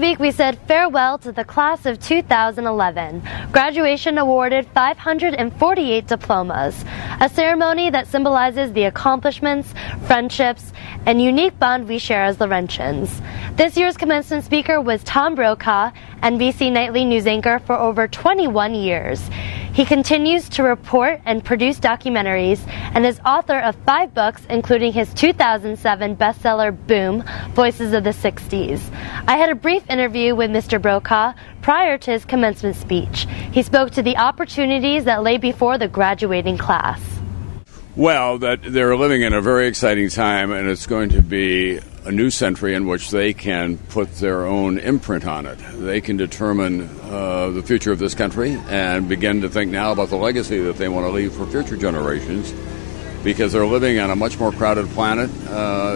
week, we said farewell to the class of 2011. Graduation awarded 548 diplomas, a ceremony that symbolizes the accomplishments, friendships, and unique bond we share as Laurentians. This year's commencement speaker was Tom Brokaw, NBC Nightly News anchor for over 21 years. He continues to report and produce documentaries and is author of 5 books, including his 2007 bestseller, Boom, Voices of the 60s. I had a brief interview with Mr. Brokaw prior to his commencement speech. He spoke to the opportunities that lay before the graduating class. Well, that they're living in a very exciting time, and it's going to be a new century in which they can put their own imprint on it. They can determine the future of this country and begin to think now about the legacy that they want to leave for future generations, because they're living on a much more crowded planet.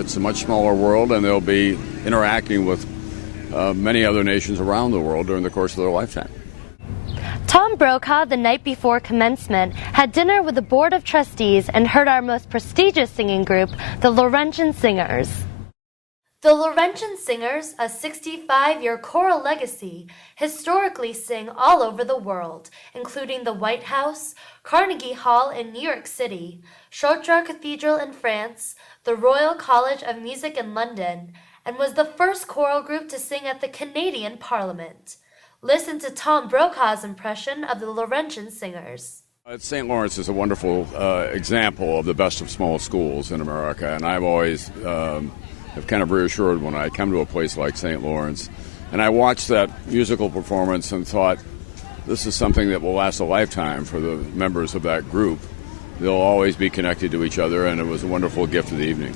It's a much smaller world, and they'll be interacting with many other nations around the world during the course of their lifetime. Tom Brokaw, the night before commencement, had dinner with the Board of Trustees and heard our most prestigious singing group, the Laurentian Singers. The Laurentian Singers, a 65-year choral legacy, historically sing all over the world, including the White House, Carnegie Hall in New York City, Chartres Cathedral in France, the Royal College of Music in London, and was the first choral group to sing at the Canadian Parliament. Listen to Tom Brokaw's impression of the Laurentian Singers. St. Lawrence is a wonderful example of the best of small schools in America, and I've always have kind of reassured when I come to a place like St. Lawrence. And I watched that musical performance and thought, this is something that will last a lifetime for the members of that group. They'll always be connected to each other, and it was a wonderful gift of the evening.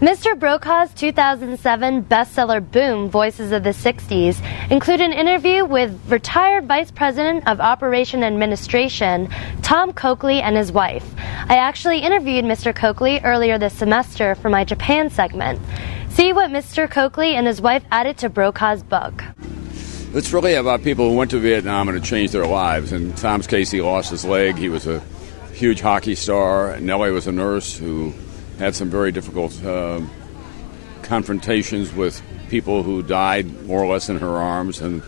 Mr. Brokaw's 2007 bestseller Boom, Voices of the 60s include an interview with retired Vice President of Operation Administration, Tom Coakley, and his wife. I actually interviewed Mr. Coakley earlier this semester for my Japan segment. See what Mr. Coakley and his wife added to Brokaw's book. It's really about people who went to Vietnam and it changed their lives. In Tom's case, he lost his leg. He was a huge hockey star. Nellie was a nurse who had some very difficult confrontations with people who died more or less in her arms, and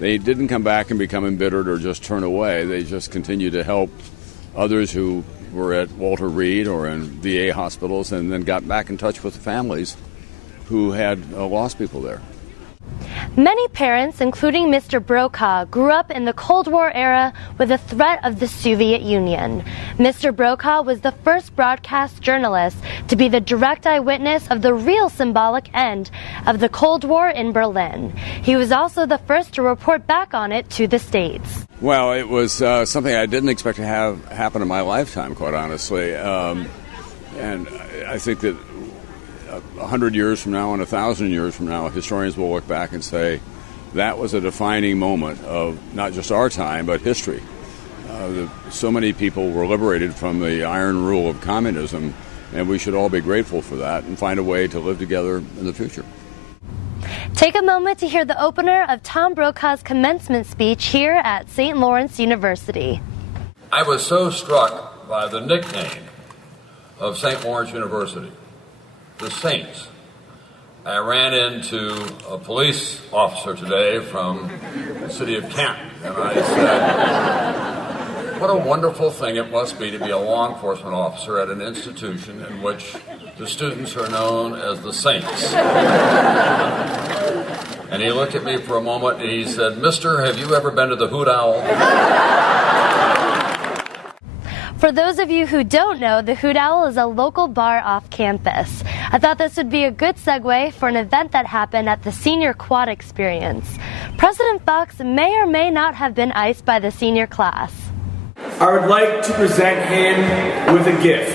they didn't come back and become embittered or just turn away. They just continued to help others who were at Walter Reed or in VA hospitals, and then got back in touch with the families who had lost people there. Many parents, including Mr. Brokaw, grew up in the Cold War era with the threat of the Soviet Union. Mr. Brokaw was the first broadcast journalist to be the direct eyewitness of the real symbolic end of the Cold War in Berlin. He was also the first to report back on it to the States. Well, it was something I didn't expect to have happen in my lifetime, quite honestly. And I think that 100 years from now and 1,000 years from now, historians will look back and say that was a defining moment of not just our time, but history. So many people were liberated from the iron rule of communism, and we should all be grateful for that and find a way to live together in the future. Take a moment to hear the opener of Tom Brokaw's commencement speech here at St. Lawrence University. I was so struck by the nickname of St. Lawrence University, the Saints. I ran into a police officer today from the city of Canton, and I said, what a wonderful thing it must be to be a law enforcement officer at an institution in which the students are known as the Saints. And he looked at me for a moment and he said, Mister, have you ever been to the Hoot Owl? For those of you who don't know, the Hoot Owl is a local bar off campus. I thought this would be a good segue for an event that happened at the Senior Quad Experience. President Fox may or may not have been iced by the senior class. I would like to present him with a gift.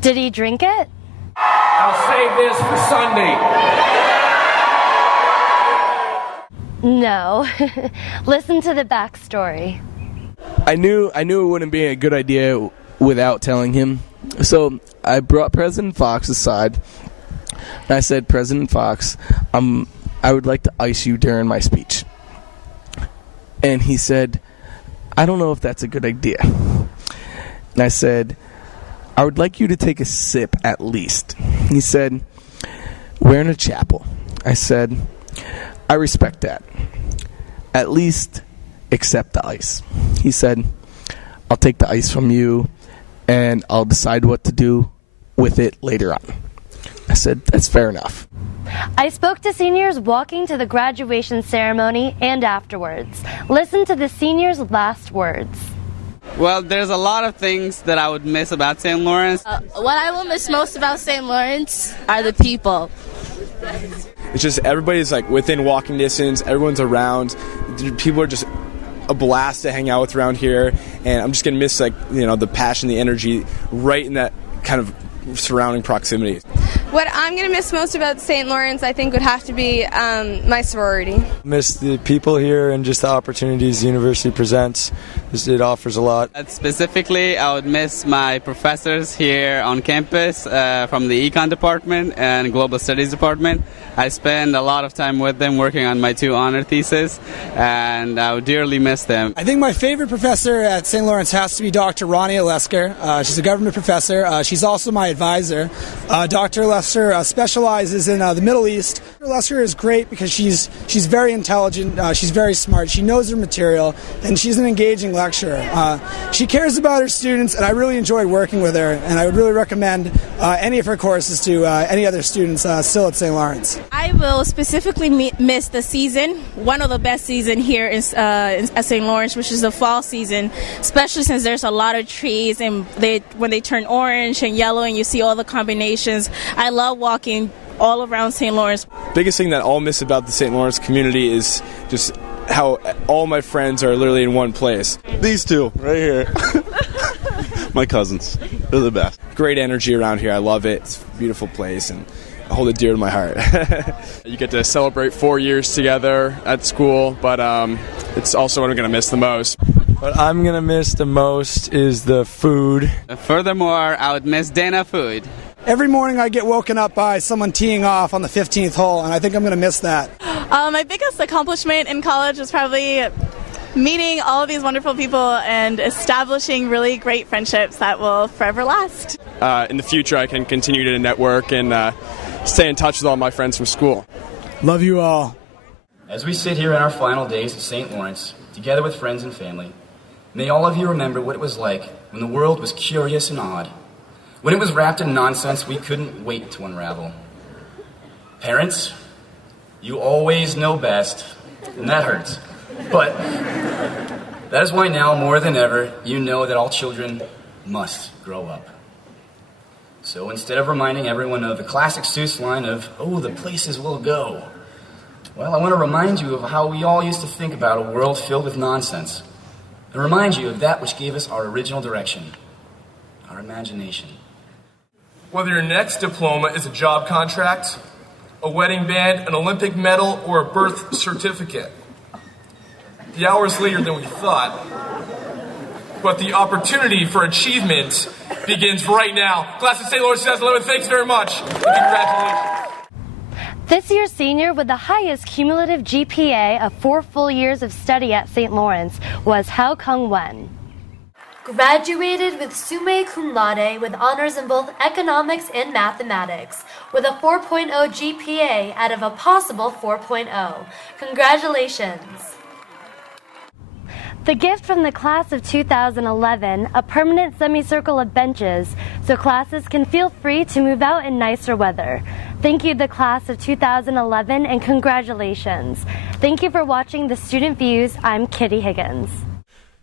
Did he drink it? I'll save this for Sunday. No. Listen to the backstory. I knew it wouldn't be a good idea without telling him. So I brought President Fox aside, and I said, President Fox, I would like to ice you during my speech. And he said, I don't know if that's a good idea. And I said, I would like you to take a sip at least. He said, we're in a chapel. I said, I respect that. At least accept the ice. He said, I'll take the ice from you and I'll decide what to do with it later on. I said, that's fair enough. I spoke to seniors walking to the graduation ceremony and afterwards. Listen to the seniors' last words. Well, there's a lot of things that I would miss about St. Lawrence. What I will miss most about St. Lawrence are the people. It's just everybody's like within walking distance. Everyone's around. People are just a blast to hang out with around here. And I'm just going to miss the passion, the energy right in that kind of surrounding proximity. What I'm going to miss most about St. Lawrence, I think, would have to be my sorority. Miss the people here and just the opportunities the university presents. It offers a lot. Specifically, I would miss my professors here on campus from the Econ department and Global Studies department. I spend a lot of time with them working on my 2 honor theses, and I would dearly miss them. I think my favorite professor at St. Lawrence has to be Dr. Ronnie Lesker. She's a government professor. She's also my advisor. Dr. Lesker specializes in the Middle East. Dr. Lesker is great because she's very intelligent, she's very smart, she knows her material, and she's an engaging lecturer. She cares about her students, and I really enjoyed working with her, and I would really recommend any of her courses to any other students still at St. Lawrence. I will specifically miss the season, one of the best seasons here at St. Lawrence, which is the fall season, especially since there's a lot of trees, and when they turn orange and yellow and you see all the combinations. I love walking all around St. Lawrence. Biggest thing that I'll miss about the St. Lawrence community is just how all my friends are literally in one place. These two right here. My cousins. They're the best. Great energy around here. I love it. It's a beautiful place, and I hold it dear to my heart. You get to celebrate 4 years together at school, but it's also what I'm going to miss the most. What I'm going to miss the most is the food. Furthermore, I would miss Dana food. Every morning I get woken up by someone teeing off on the 15th hole, and I think I'm going to miss that. My biggest accomplishment in college was probably meeting all of these wonderful people and establishing really great friendships that will forever last. In the future, I can continue to network and stay in touch with all my friends from school. Love you all. As we sit here in our final days at St. Lawrence, together with friends and family, may all of you remember what it was like when the world was curious and odd, when it was wrapped in nonsense we couldn't wait to unravel. Parents, you always know best, and that hurts. But that is why now, more than ever, you know that all children must grow up. So instead of reminding everyone of the classic Seuss line of, oh, the places we'll go, well, I want to remind you of how we all used to think about a world filled with nonsense, and remind you of that which gave us our original direction, our imagination. Whether your next diploma is a job contract, a wedding band, an Olympic medal, or a birth certificate, the hour's later than we thought, but the opportunity for achievement begins right now. Class of St. Lawrence 2011, thanks very much, and congratulations. This year's senior with the highest cumulative GPA of 4 full years of study at St. Lawrence was Hao Kung Wen. Graduated with summa cum laude with honors in both economics and mathematics, with a 4.0 GPA out of a possible 4.0. Congratulations! The gift from the class of 2011, a permanent semicircle of benches, so classes can feel free to move out in nicer weather. Thank you, the class of 2011, and congratulations. Thank you for watching the Student Views. I'm Kitty Higgins.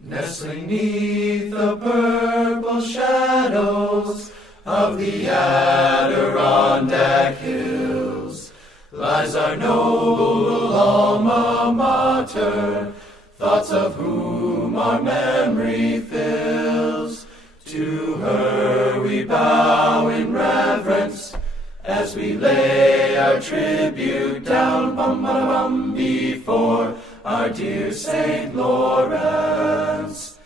Nestling 'neath the purple shadows of the Adirondack hills lies our noble alma mater, thoughts of whom our memory fills. To her we bow in reverence as we lay our tribute down, bum before our dear St. Lawrence.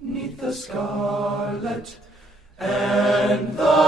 'Neath the scarlet and the